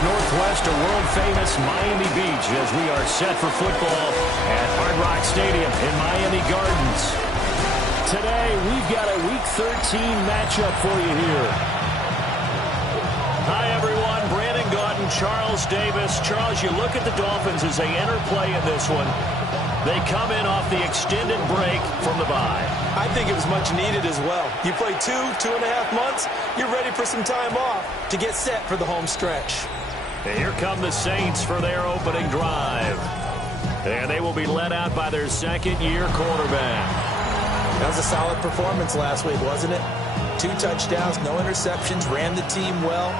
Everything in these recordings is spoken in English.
Northwest to world-famous Miami Beach as we are set for football at Hard Rock Stadium in Miami Gardens. Today, we've got a Week 13 matchup for you here. Hi, everyone. Brandon Gaudin, Charles Davis. Charles, you look at the Dolphins as they enter play in this one. They come in off the extended break from the bye. I think it was much needed as well. You play 2.5 months, you're ready for some time off to get set for the home stretch. And here come the Saints for their opening drive. And they will be led out by their second-year quarterback. That was a solid performance last week, wasn't it? 2 touchdowns, no interceptions, ran the team well,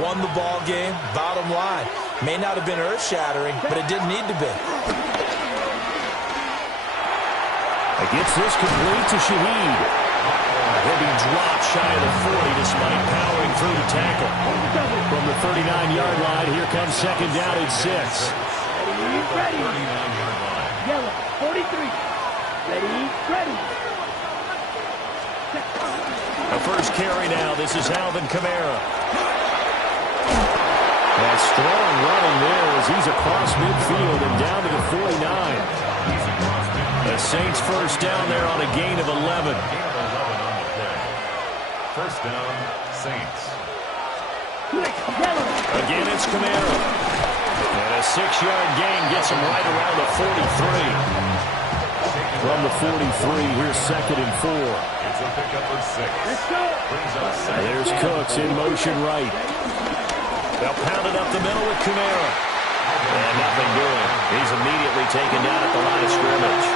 won the ball game. Bottom line, may not have been earth-shattering, but it didn't need to be. Gets this complete to Shaheed. He'll be dropped shy of the 40 despite powering through the tackle. From the 39-yard line, here comes second down and 6. Ready. Yellow, 43. Ready. The first carry now. This is Alvin Kamara. That strong running there as he's across midfield and down to the 49. The Saints first down there on a gain of 11. First down, Saints. Again, it's Kamara. And a 6-yard gain gets him right around the 43. From the 43, here's second and 4. It's a pickup of 6. Let's go. There's Cooks in motion right. They'll pound it up the middle with Kamara. And nothing doing. He's immediately taken down at the line of scrimmage.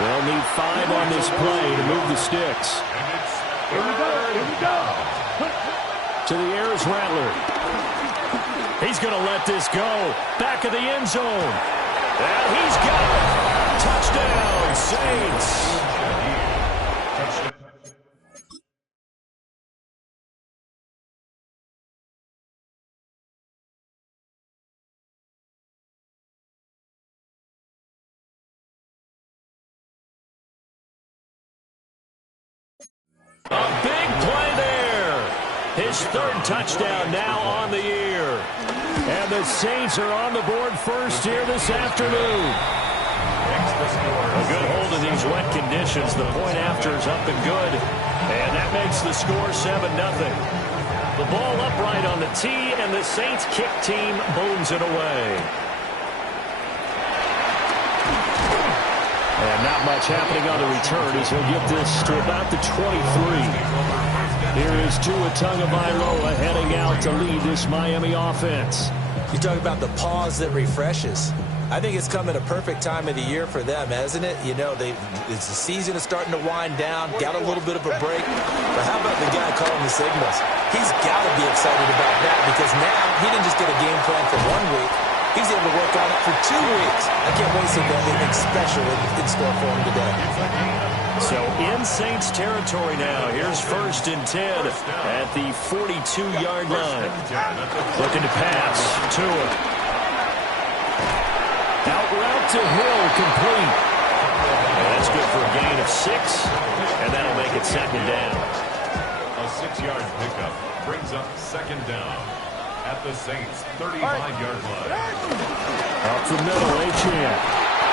They'll need 5 on this play to move the sticks. Here we go. To the air is Rattler. He's going to let this go. Back of the end zone. And he's got it. Touchdown, Saints. A big play there. His 3rd touchdown now on the year. And the Saints are on the board first here this afternoon. A good hold in these wet conditions. The point after is up and good. And that makes the score 7-0. The ball upright on the tee, and the Saints kick team booms it away. And not much happening on the return as he'll get this to about the 23. Here is Tua Tagovailoa heading out to lead this Miami offense. You talk about the pause that refreshes. I think it's come at a perfect time of the year for them, hasn't it? You know, the season is starting to wind down, got a little bit of a break. But how about the guy calling the signals? He's got to be excited about that because now he didn't just get a game plan for 1 week. He's able to work on it for 2 weeks. I can't wait to see anything special in store for him today. So in Saints territory now. Here's 1st and 10 at the 42-yard line. Looking to pass. Tua. Out route to Hill, complete. And that's good for a gain of 6, and that'll make it second down. A 6-yard pickup brings up second down at the Saints' 35-yard line. Up the middle, Achane.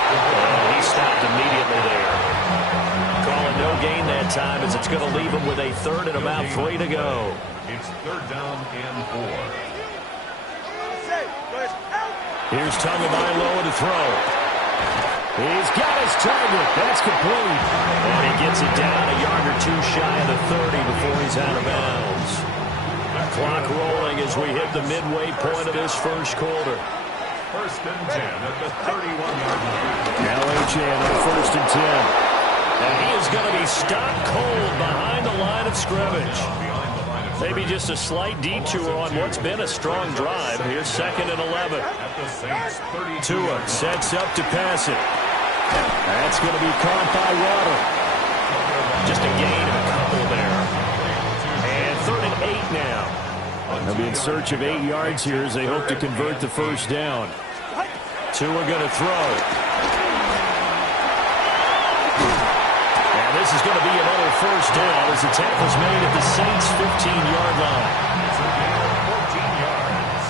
Oh, he stopped immediately there. Calling no gain that time as it's going to leave him with a 3rd and about 3 to go. It's 3rd down and 4. Here's Tagovailoa to throw. He's got his target. That's complete. And he gets it down a yard or 2 shy of the 30 before he's out of bounds. Clock rolling as we hit the midway point of this first quarter. 1st and 10 at the 31-yard line. Now Achane on 1st and 10. And he is going to be stopped cold behind the line of scrimmage. Maybe just a slight detour on what's been a strong drive. Here's 2nd and 11. Tua sets up to pass it. That's going to be caught by Waddle. Just a gain of a couple there. And 3rd and 8 now. They'll be in search of 8 yards here as they hope to convert the first down. Tua going to throw. And this is going to be another first down as the tackle's made at the Saints' 15-yard line. It's a gain of 14 yards.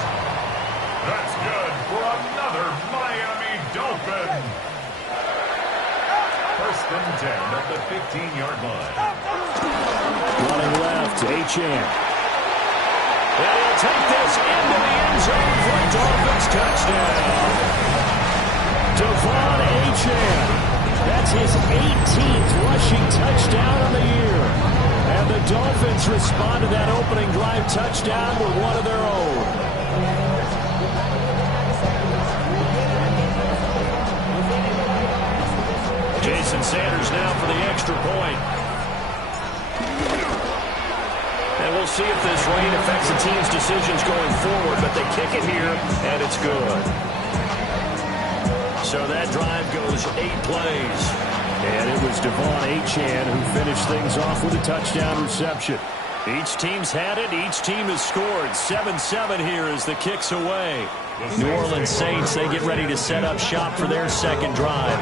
Achane. And he'll take this into the end zone for a Dolphins touchdown. De'Von Achane. That's his 18th rushing touchdown of the year. And the Dolphins respond to that opening drive touchdown with one of their own. Jason Sanders now for the extra point. And we'll see if this rain affects the team's decisions going forward, but they kick it here, and it's good. So that drive goes 8 plays. And it was De'Von Achane who finished things off with a touchdown reception. Each team's had it. Each team has scored. 7-7 here as the kick's away. New Orleans Saints, they get ready to set up shop for their second drive.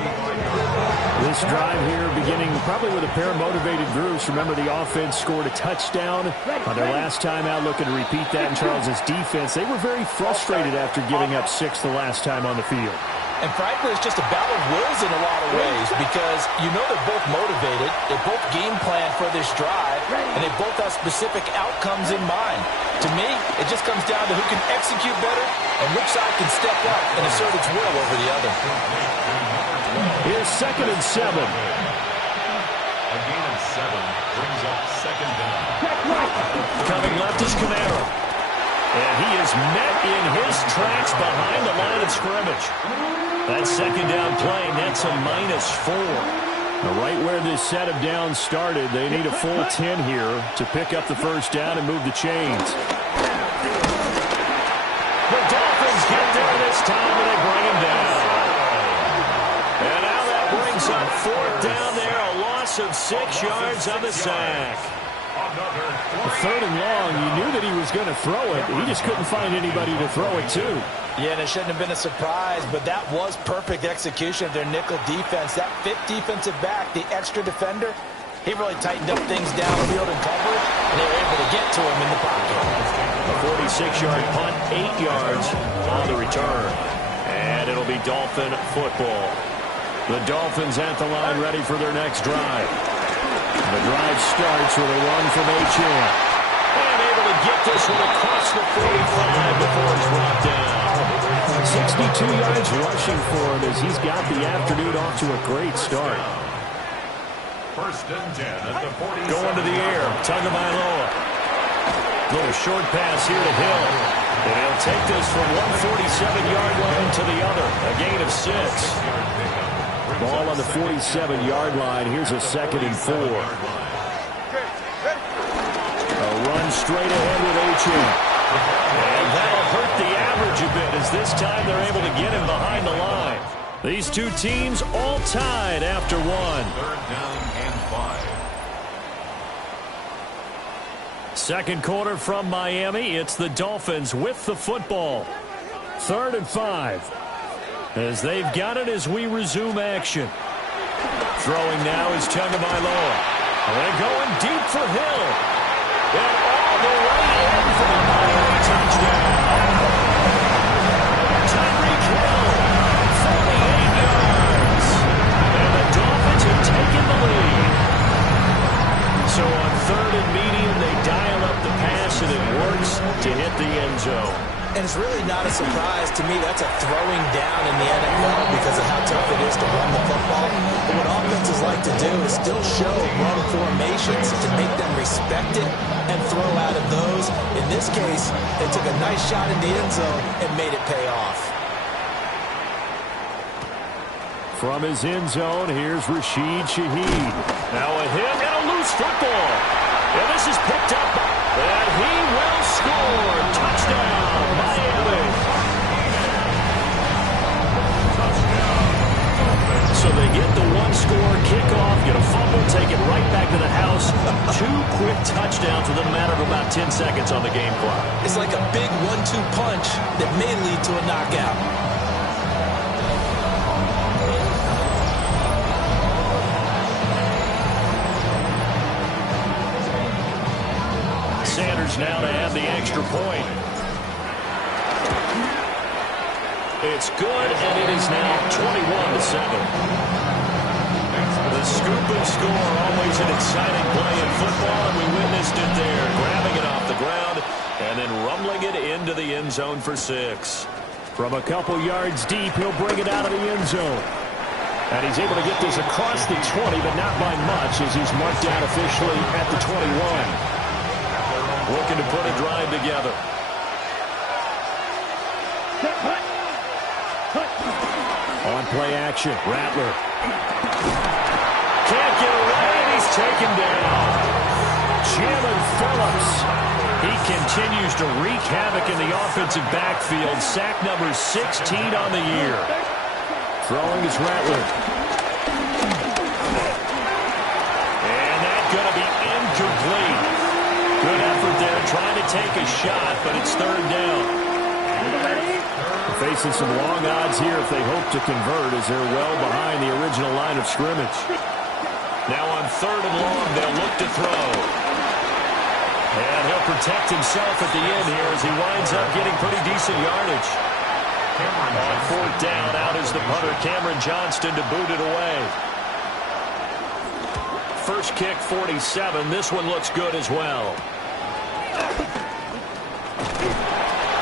This drive here beginning probably with a pair of motivated groups. Remember, the offense scored a touchdown on their last time out, looking to repeat that in Charles' defense. They were very frustrated after giving up 6 the last time on the field. And frankly, it's just a battle of wills in a lot of ways because you know they're both motivated, they both game plan for this drive, and they both have specific outcomes in mind. To me, it just comes down to who can execute better and which side can step up and assert its will over the other. Here's 2nd and 7. A gain of 7 brings up 2nd down. Coming left is Kamara. And he is met in his tracks behind the line of scrimmage. That second down play, that's a -4. Right where this set of downs started, they need a full 10 here to pick up the first down and move the chains. The Dolphins get there this time, and they bring him down. And now that brings up 4th down there, a loss of 6 yards on the sack. 3rd and long, you knew that he was going to throw it. He just couldn't find anybody to throw it to. Yeah, and it shouldn't have been a surprise, but that was perfect execution of their nickel defense. That 5th defensive back, the extra defender, he really tightened up things downfield in coverage, and they were able to get to him in the pocket. A 46-yard punt, 8 yards on the return. And it'll be Dolphin football. The Dolphins at the line ready for their next drive. The drive starts with a run from Achane. And able to get this one across the 45 before it's brought down. 62 yards rushing for him as he's got the afternoon off to a great start. 1st and 10 at the 40. Going to the air, Tagovailoa. Little short pass here to Hill. And he'll take this from one 47-yard line to the other. A gain of 6. Ball on the 47-yard line. Here's a 2nd and 4. A run straight ahead with Achane. And that'll hurt the average a bit as this time they're able to get him behind the line. These two teams all tied after 1. 3rd down and 5. Second quarter from Miami. It's the Dolphins with the football. 3rd and 5. As they've got it as we resume action. Throwing now is Tagovailoa. They're going deep for Hill. And all the way in for the Miami touchdown. Tyreek Hill, 48 yards. And the Dolphins have taken the lead. So on 3rd and medium, they dial up the pass, and it works to hit the end zone. And it's really not a surprise to me. That's a throwing down in the NFL because of how tough it is to run the football. But what offenses like to do is still show run formations to make them respect it and throw out of those. In this case, they took a nice shot in the end zone and made it pay off. From his end zone, here's Rashid Shaheed. Now a hit and a loose football. And this is picked up, and he will score. Touchdown, Miami. So they get the one-score kickoff, get a fumble, take it right back to the house. 2 quick touchdowns within a matter of about 10 seconds on the game clock. It's like a big 1-2 punch that may lead to a knockout. Sanders now to have the extra point. It's good, and it is now 21-7. The scoop and score, always an exciting play in football, and we witnessed it there. Grab And then rumbling it into the end zone for 6. From a couple yards deep, he'll bring it out of the end zone. And he's able to get this across the 20, but not by much as he's marked down officially at the 21. Looking to put a drive together. On play action, Rattler. Can't get away, and he's taken down. Jalen Phillips. He continues to wreak havoc in the offensive backfield. Sack number 16 on the year. Throwing is Rattler. And that's going to be incomplete. Good effort there trying to take a shot, but it's third down. Facing some long odds here if they hope to convert as they're well behind the original line of scrimmage. Now on third and long, they'll look to throw. And he'll protect himself at the end here as he winds up getting pretty decent yardage. On fourth down, out is the punter, Cameron Johnston, to boot it away. First kick, 47. This one looks good as well.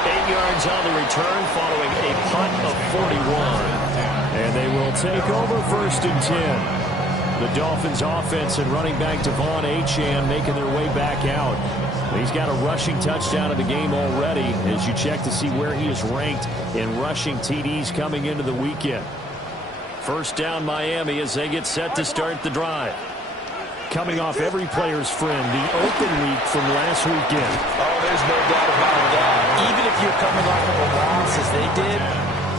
8 yards on the return following a punt of 41. And they will take over first and 10. The Dolphins offense and running back Devon Achane making their way back out. He's got a rushing touchdown in the game already as you check to see where he is ranked in rushing TDs coming into the weekend. First down Miami as they get set to start the drive. Coming off every player's friend, the open week from last weekend. Oh, there's no doubt about that. Even if you're coming off of a loss as they did,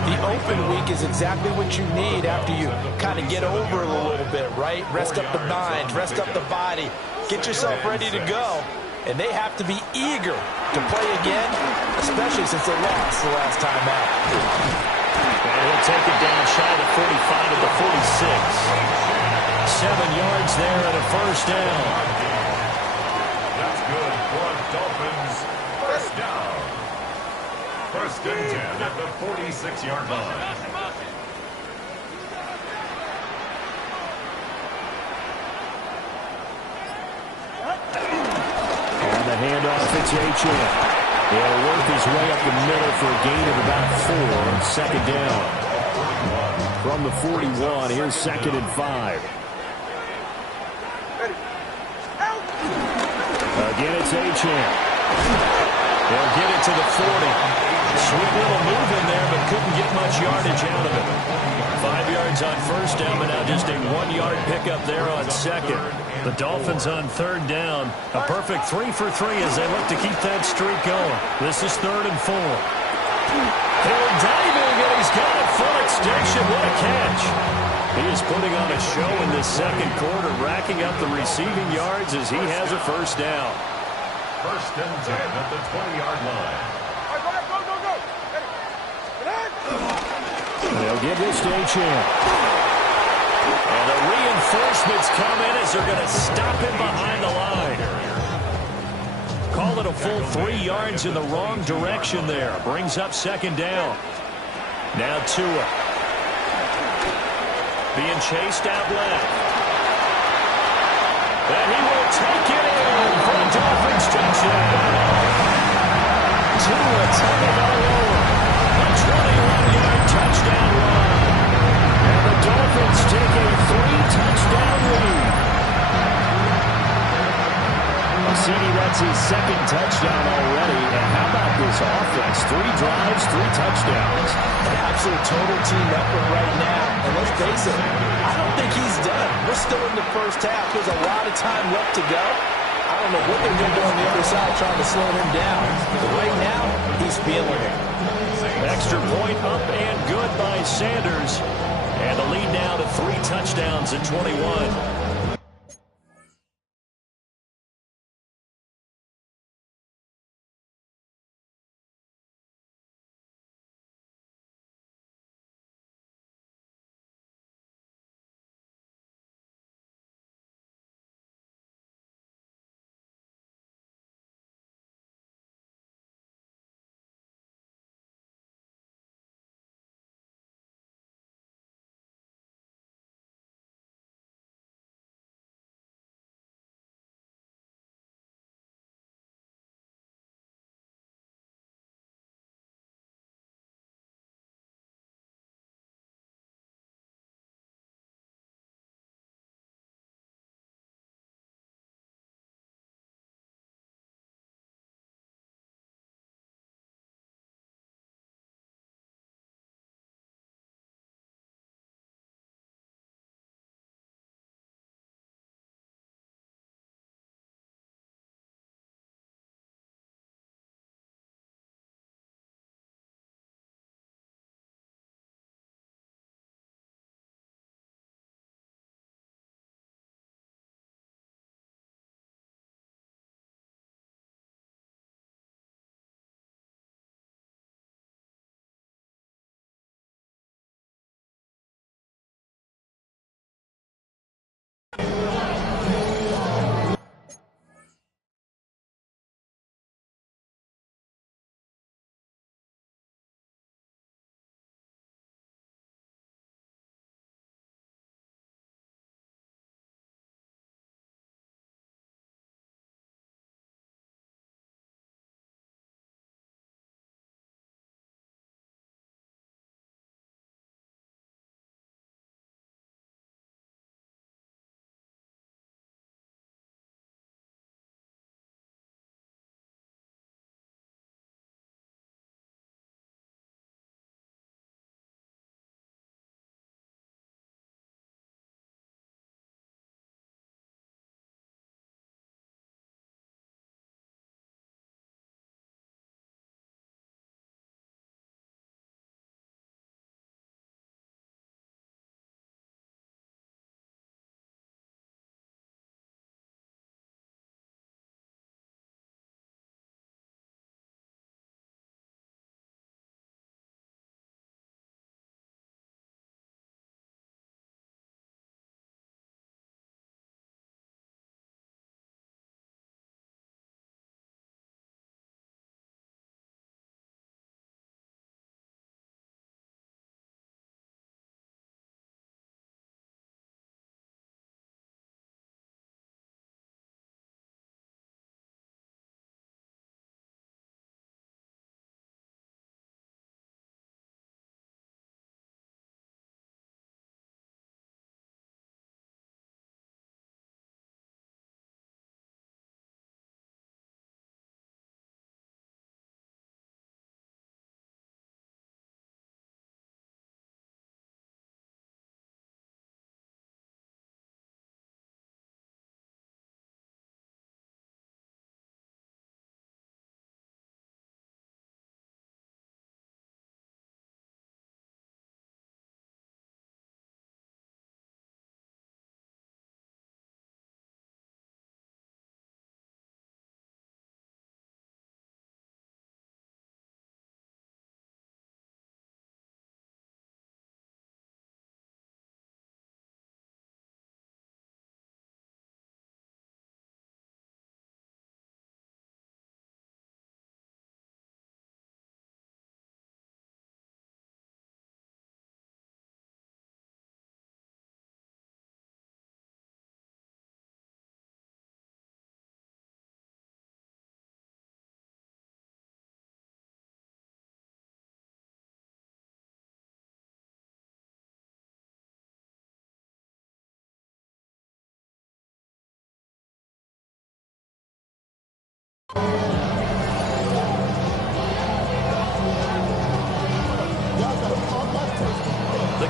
the open week is exactly what you need after you kind of get over it a little bit, right? Rest up the mind, rest up the body, get yourself ready to go. And they have to be eager to play again, especially since they lost the last time out. And he'll take it down shy of the 45 at the 46. 7 yards there and a first down. That's good for a Dolphins first down. First and 10 at the 46-yard line. On the handoff, it's Achane. He'll work his way up the middle for a gain of about 4 on second down. From the 41, here's second and 5. Again, it's Achane. They'll get it to the 40. Sweet little move in there, but couldn't get much yardage out of it. 5 yards on first down, but now just a 1-yard pickup there on second. The Dolphins on third down. A perfect 3 for 3 as they look to keep that streak going. This is third and 4. They're diving, and he's got it full extension. What a catch. He is putting on a show in this second quarter, racking up the receiving yards as he has a first down. First and 10 at the 20-yard line. They'll give this to Achane. And the reinforcements come in as they're going to stop him behind the line. Call it a full 3 yards in the wrong direction there. Brings up second down. Now Tua. Being chased out left. And he will take it in for a Dolphins touchdown. Tua Tagovailoa. A 21-yard touchdown run. And the Dolphins take a 3-touchdown lead. CD, that's his second touchdown already. And how about this offense? 3 drives, 3 touchdowns. An absolute total team effort right now. And let's face it, I don't think he's done. We're still in the first half. There's a lot of time left to go. I don't know what they're going to do on the other side trying to slow him down. But right now, he's feeling it. Extra point up and good by Sanders. And the lead now to 3 touchdowns at 21.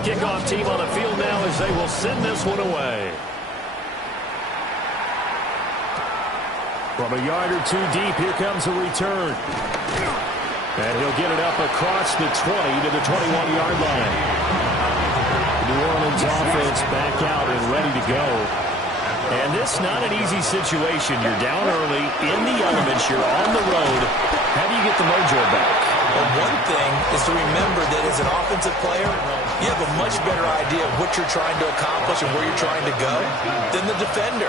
kickoff team on the field now as they will send this one away. From a yard or two deep, here comes a return. And he'll get it up across the 20 to the 21-yard line. New Orleans offense back out and ready to go. And this not an easy situation. You're down early, in the elements, you're on the road. How do you get the mojo back? Well, one thing is to remember that as an offensive player, you have a much better idea of what you're trying to accomplish and where you're trying to go than the defender.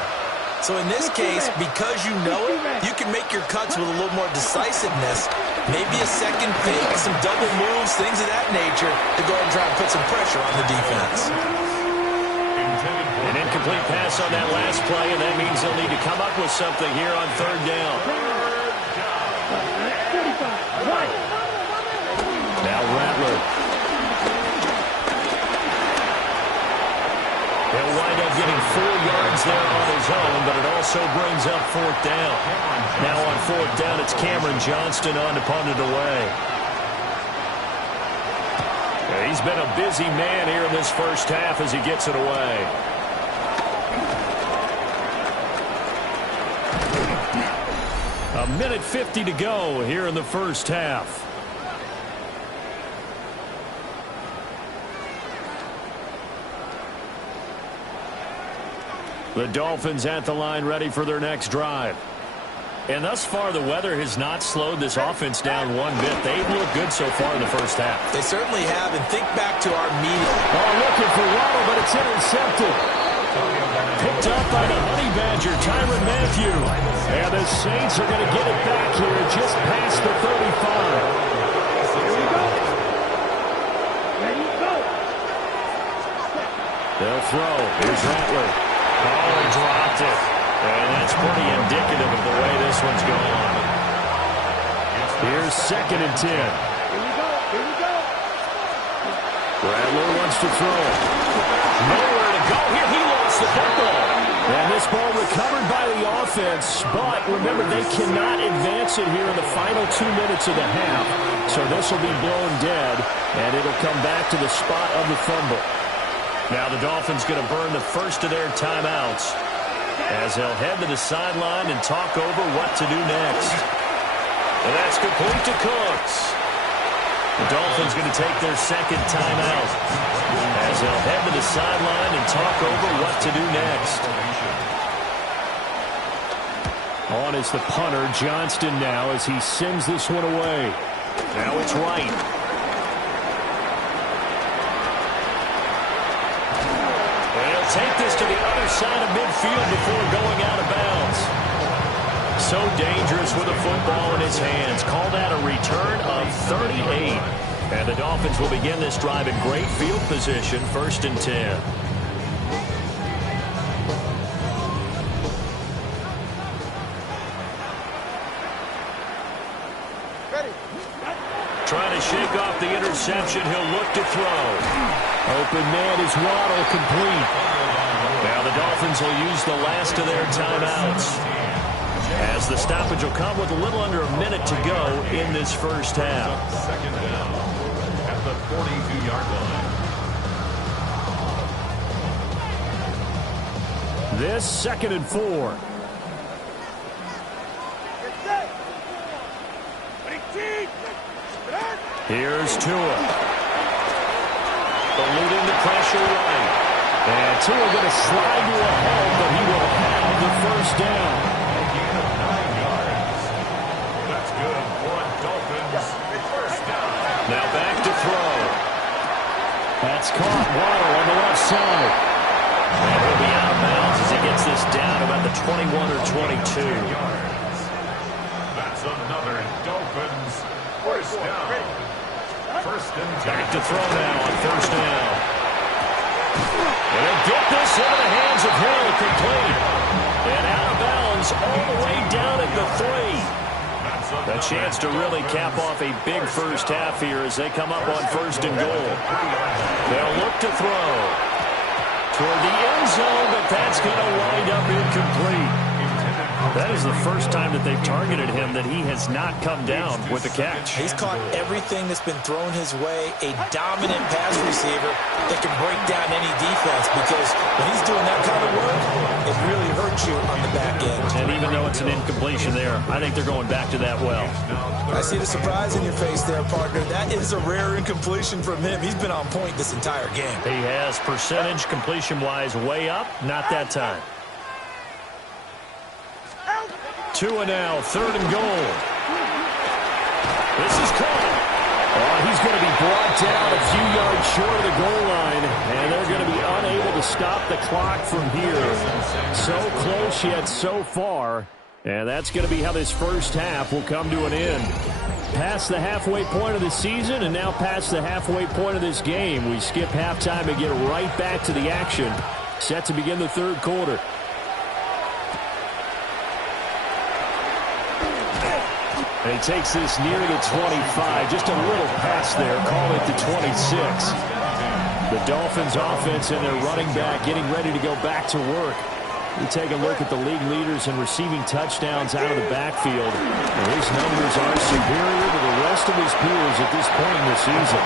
So in this case, because you know it, you can make your cuts with a little more decisiveness, maybe a second pick, some double moves, things of that nature, to go ahead and try and put some pressure on the defense. An incomplete pass on that last play, and that means they'll need to come up with something here on third down. Now Rattler. He'll wind up getting 4 yards there on his own, but it also brings up fourth down. Now on fourth down, it's Cameron Johnston on to punt it away. He's been a busy man here in this first half as he gets it away. A minute 50 to go here in the first half. The Dolphins at the line ready for their next drive. And thus far, the weather has not slowed this offense down one bit. They've looked good so far in the first half. They certainly have, and think back to our meeting. Oh, looking for Waddle, but it's intercepted. Picked up by the Honey Badger, Tyrann Mathieu. And the Saints are going to get it back here just past the 35. Ready, go. They'll throw. Here's Rattler. Oh, he dropped it. And that's pretty indicative of the way this one's gone. Here's 2nd and 10. Here we go. Here we go. Rattler wants to throw. Nowhere to go here. He lost the football. And this ball recovered by the offense. But remember, they cannot advance it here in the final 2 minutes of the half. So this will be blown dead. And it'll come back to the spot of the fumble. Now the Dolphins going to burn the first of their timeouts as they'll head to the sideline and talk over what to do next. And that's complete to Cooks. The Dolphins going to take their second timeout as they'll head to the sideline and talk over what to do next. On is the punter, Johnston now, as he sends this one away. Now it's Wright. Take this to the other side of midfield before going out of bounds. So dangerous with a football in his hands. Called out a return of 38. And the Dolphins will begin this drive in great field position, 1st and 10. Trying to shake off the interception. He'll look to throw. Open man is Waddle, complete. Now the Dolphins will use the last of their timeouts as the stoppage will come with a little under a minute to go in this first half. 2nd down at the 42-yard line. This 2nd and 4. Here's Tua. Eluding the pressure right. And Tua going to slide to a hole, but he will have the first down. Gain of 9 yards. That's good for a Dolphins first down. Now back to throw. That's caught. Waddle on the left side. And he'll be out of bounds as he gets this down about the 21 or 22. That's another Dolphins first down. 1st and 10. Back to throw now on 1st down. And they'll get this into the hands of Hill, complete. And out of bounds all the way down at the 3. A chance to really cap off a big first half here as they come up on 1st and goal. They'll look to throw toward the end zone, but that's going to wind up incomplete. That is the first time that they've targeted him that he has not come down with a catch. He's caught everything that's been thrown his way. A dominant pass receiver that can break down any defense, because when he's doing that kind of work, it really hurts you on the back end. And even though it's an incompletion there, I think they're going back to that well. I see the surprise in your face there, partner. That is a rare incompletion from him. He's been on point this entire game. He has percentage completion-wise way up, not that time. 2 and now, 3rd and goal. This is caught. Oh, he's going to be brought down a few yards short of the goal line, and they're going to be unable to stop the clock from here. So close yet so far, and that's going to be how this first half will come to an end. Past the halfway point of the season, and now past the halfway point of this game. We skip halftime and get right back to the action. Set to begin the 3rd quarter. And he takes this near the 25. Just a little pass there. Call it the 26. The Dolphins offense and their running back getting ready to go back to work. We take a look at the league leaders in receiving touchdowns out of the backfield. And his numbers are superior to the rest of his peers at this point in the season.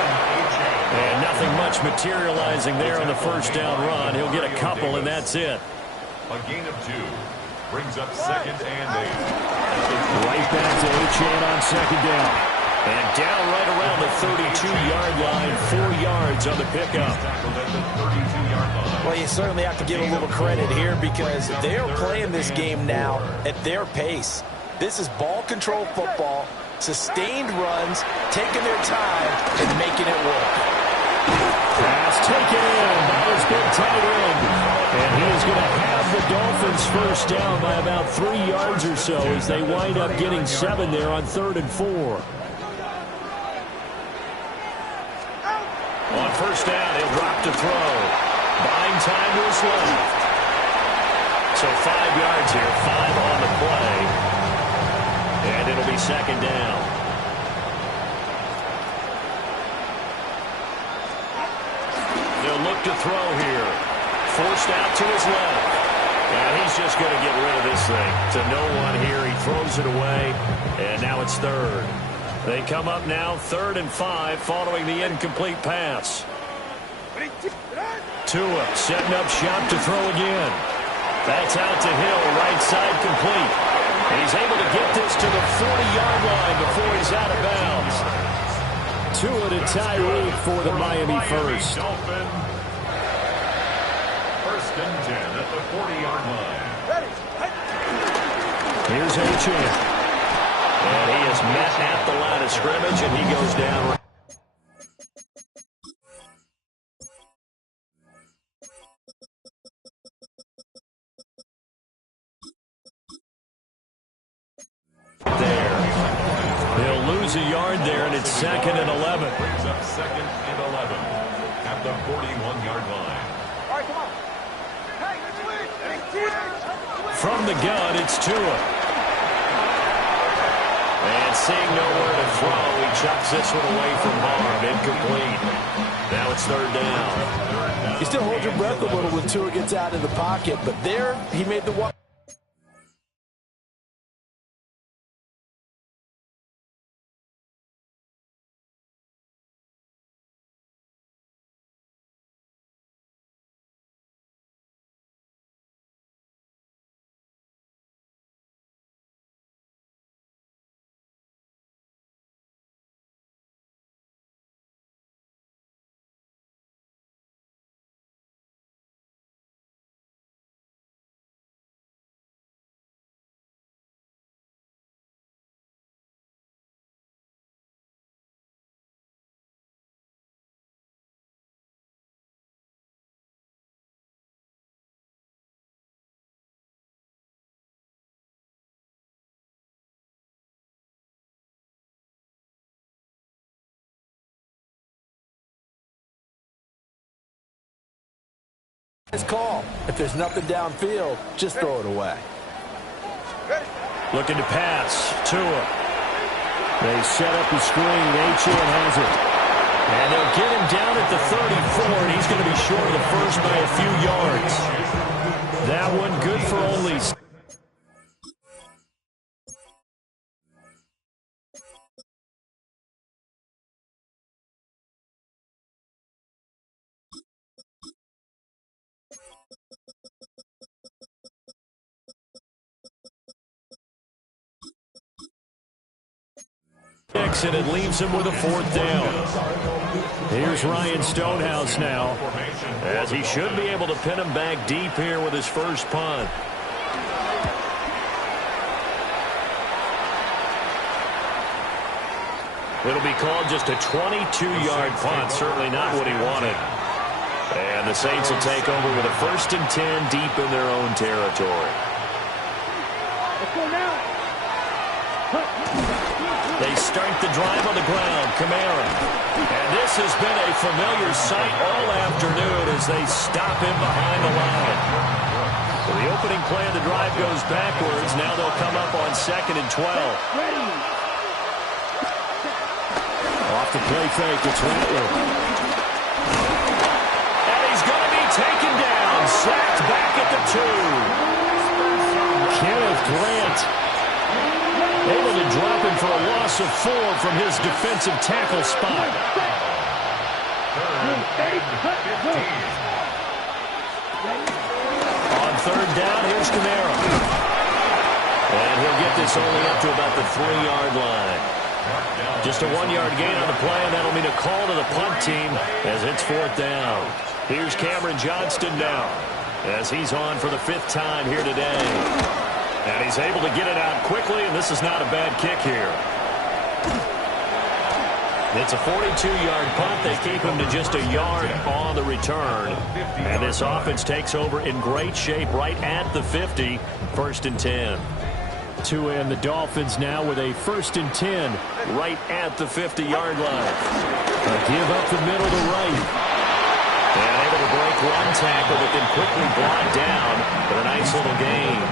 And nothing much materializing there on the first down run. He'll get a couple, and that's it. A gain of 2. Brings up 2nd and 8. Right back to Achane on 2nd down. And down right around the 32-yard line. 4 yards on the pickup. Well, you certainly have to give a little credit here, because they're playing this game now at their pace. This is ball control football, sustained runs, taking their time, and making it work. Pass taken in by his big tight end. And he is going to have the Dolphins first down by about 3 yards or so as they wind up getting 7 there on 3rd and 4. On first down, he'll drop to throw. Buying time to his left. So 5 yards here, 5 on the play. And it'll be 2nd down. They'll look to throw here. Forced out to his left. And he's just going to get rid of this thing. To no one here. He throws it away. And now it's 3rd. They come up now 3rd and 5 following the incomplete pass. Tua setting up shop to throw again. That's out to Hill. Right side complete. And he's able to get this to the 40-yard line before he's out of bounds. Tua to Tyreek for the Miami first. First and 10 at the 40-yard line. Here's Achane. And he is met at the line of scrimmage, and he goes down. There. He'll lose a yard there, and it's 2nd and 11. Brings up 2nd and 11 at the 41-yard line. From the gun, it's Tua. And seeing nowhere to throw, he chucks this one away from harm. Incomplete. Now it's 3rd down. You still hold your breath a little when Tua gets out of the pocket, but there he made the one. His call. If there's nothing downfield, just throw it away. Looking to pass. Tua. They set up the screen. Achane has it. And they'll get him down at the 34, and he's going to be short of the first by a few yards. That one good for only. And it leaves him with a 4th down. Here's Ryan Stonehouse now, as he should be able to pin him back deep here with his first punt. It'll be called just a 22-yard punt, certainly not what he wanted. And the Saints will take over with a 1st and 10 deep in their own territory. Let's go now. They start the drive on the ground. Kamara. And this has been a familiar sight all afternoon as they stop him behind the line. So the opening play of the drive goes backwards. Now they'll come up on 2nd and 12. Ready. Off the play fake, it's Rattler. And he's going to be taken down. Sacked back at the 2. Kenneth Grant able to drop him for a loss of 4 from his defensive tackle spot. On 3rd down, here's Kamara. And he'll get this only up to about the 3-yard line. Just a 1-yard gain on the play, and that'll mean a call to the punt team as it's 4th down. Here's Cameron Johnston now as he's on for the 5th time here today. And he's able to get it out quickly, and this is not a bad kick here. It's a 42-yard punt. They keep him to just a yard on the return. And this offense takes over in great shape right at the 50, 1st and 10. To end the Dolphins now with a 1st and 10 right at the 50-yard line. A give up the middle to right. And able to break one tackle, but then quickly brought down with a nice little gain.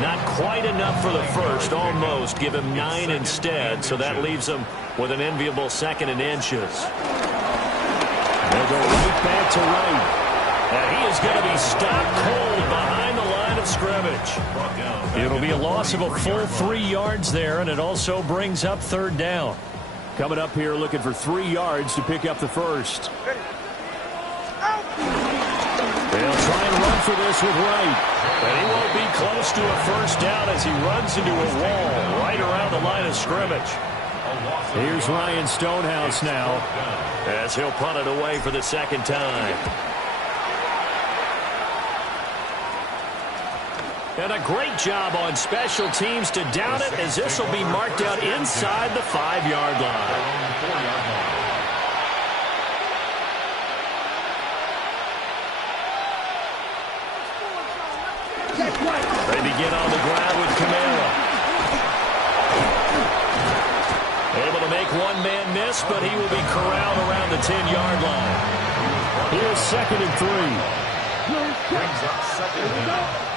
Not quite enough for the first, almost. Give him 9 instead, so that leaves him with an enviable 2nd and inches. They'll go right back to right. And he is going to be stopped cold behind the line of scrimmage. It'll be a loss of a full 3 yards there, and it also brings up 3rd down. Coming up here looking for 3 yards to pick up the first. They'll try and run for this with Wright. But he won't be close to a 1st down as he runs into a wall right around the line of scrimmage. Here's Ryan Stonehouse now as he'll punt it away for the 2nd time. And a great job on special teams to down it, as this will be marked out inside the 5-yard line. They begin on the ground with Kamara. Able to make one man miss, but he will be corralled around the 10-yard line. Here's 2nd and 3. Brings up 2nd down.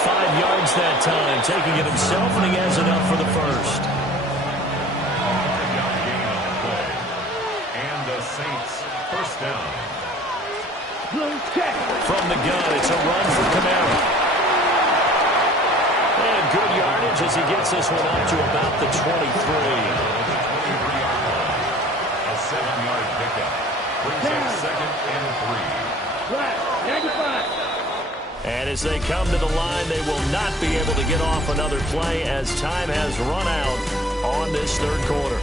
5 yards that time, taking it himself, and he has enough for the first. And the Saints 1st down. From the gun, it's a run for Kamara. And good yardage as he gets this one up to about the 23. A 7-yard pickup. Brings up 2nd and 3. Right, 95. And as they come to the line, they will not be able to get off another play as time has run out on this 3rd quarter.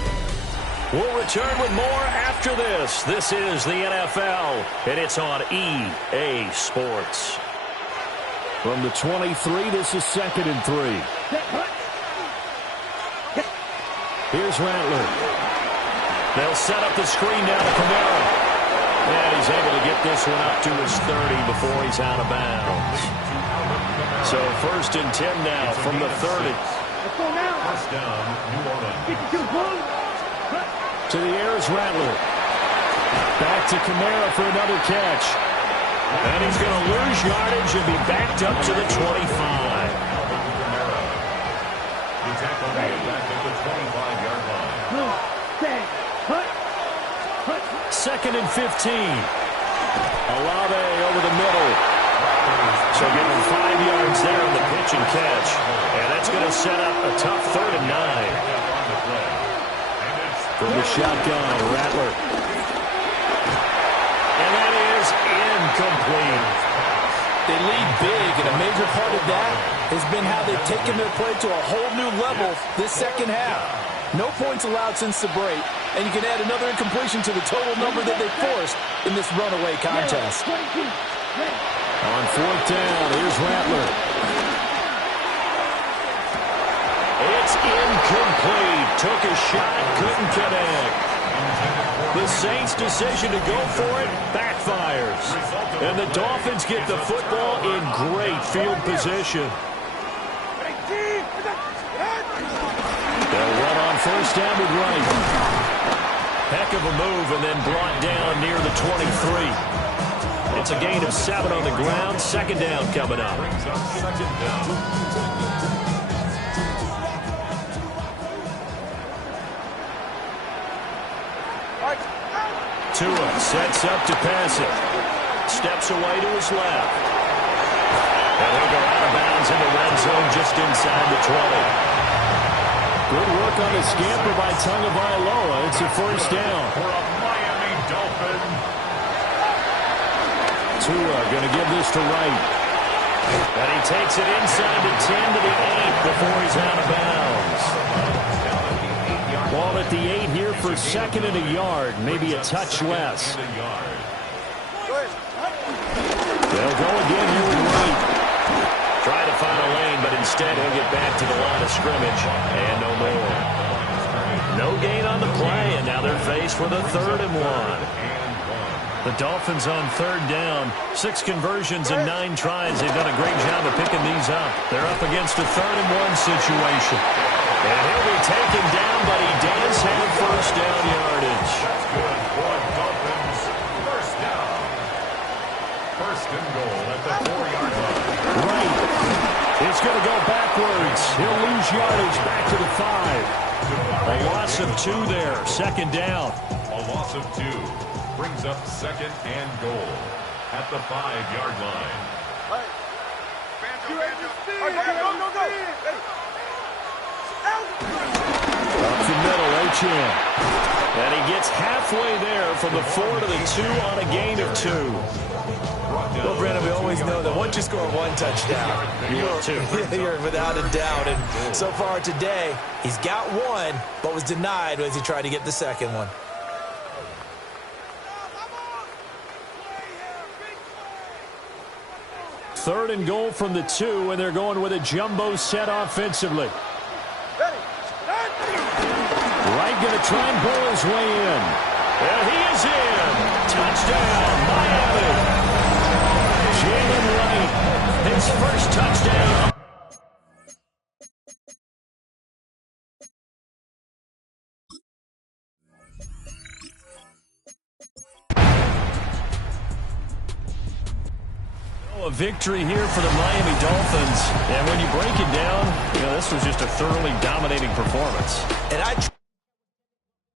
We'll return with more after this. This is the NFL, and it's on EA Sports. From the 23, this is 2nd and 3. Here's Rattler. They'll set up the screen down to Kamara. And he's able to get this one up to his 30 before he's out of bounds. So 1st and 10 now from the 30. Let's go now. 1st down, New Orleans. 52, To the air is Rattler. Back to Kamara for another catch. And he's going to lose yardage and be backed up to the 25. The tackle made back at the 25-yard line. 2nd and 15. Olave over the middle. So give him 5 yards there on the pitch and catch. And that's going to set up a tough 3rd and 9. From the shotgun, Rattler. And that is incomplete. They lead big, and a major part of that has been how they've taken their play to a whole new level this second half. No points allowed since the break, and you can add another incompletion to the total number that they forced in this runaway contest. On fourth down, here's Rattler. It's incomplete. Took a shot, couldn't connect. The Saints' decision to go for it backfires. And the Dolphins get the football in great field position. They'll run on first down with Wright. Heck of a move and then brought down near the 23. It's a gain of 7 on the ground. Second down coming up. Second down. Tua sets up to pass it. Steps away to his left. And he'll go out of bounds in the red zone just inside the 20. Good work on the scamper by Tagovailoa. It's a first down. For a Miami Dolphin. Tua going to give this to Wright. And he takes it inside the 10 to the 8 before he's out of bounds. Ball at the 8 here for second and a yard, maybe a touch less. They'll go again here with Wright. Try to find a lane, but instead he'll get back to the line of scrimmage. And no more. No gain on the play, and now they're faced with a 3rd and 1. The Dolphins on 3rd down. 6 conversions and 9 tries. They've done a great job of picking these up. They're up against a 3rd and 1 situation. And he'll be taken down, but he does have first down yardage. That's good for Dolphins. First down. First and goal at the 4-yard line. Right. It's going to go backwards. He'll lose yardage back to the 5. A loss of 2 there. Second down. A loss of 2 brings up second and goal at the 5-yard line. Up the middle, Achane. And he gets halfway there from the 4 to the 2 on a gain of 2. Well, Brandon, we always know that once you score 1 touchdown, you're without a doubt. And so far today, he's got 1, but was denied as he tried to get the second one. Third and goal from the 2, and they're going with a jumbo set offensively. Wright going to try and pull his way in. And he is in. Touchdown, Miami. Jalen Wright, His first touchdown. A victory here for the Miami Dolphins. And when you break it down, this was just a thoroughly dominating performance. And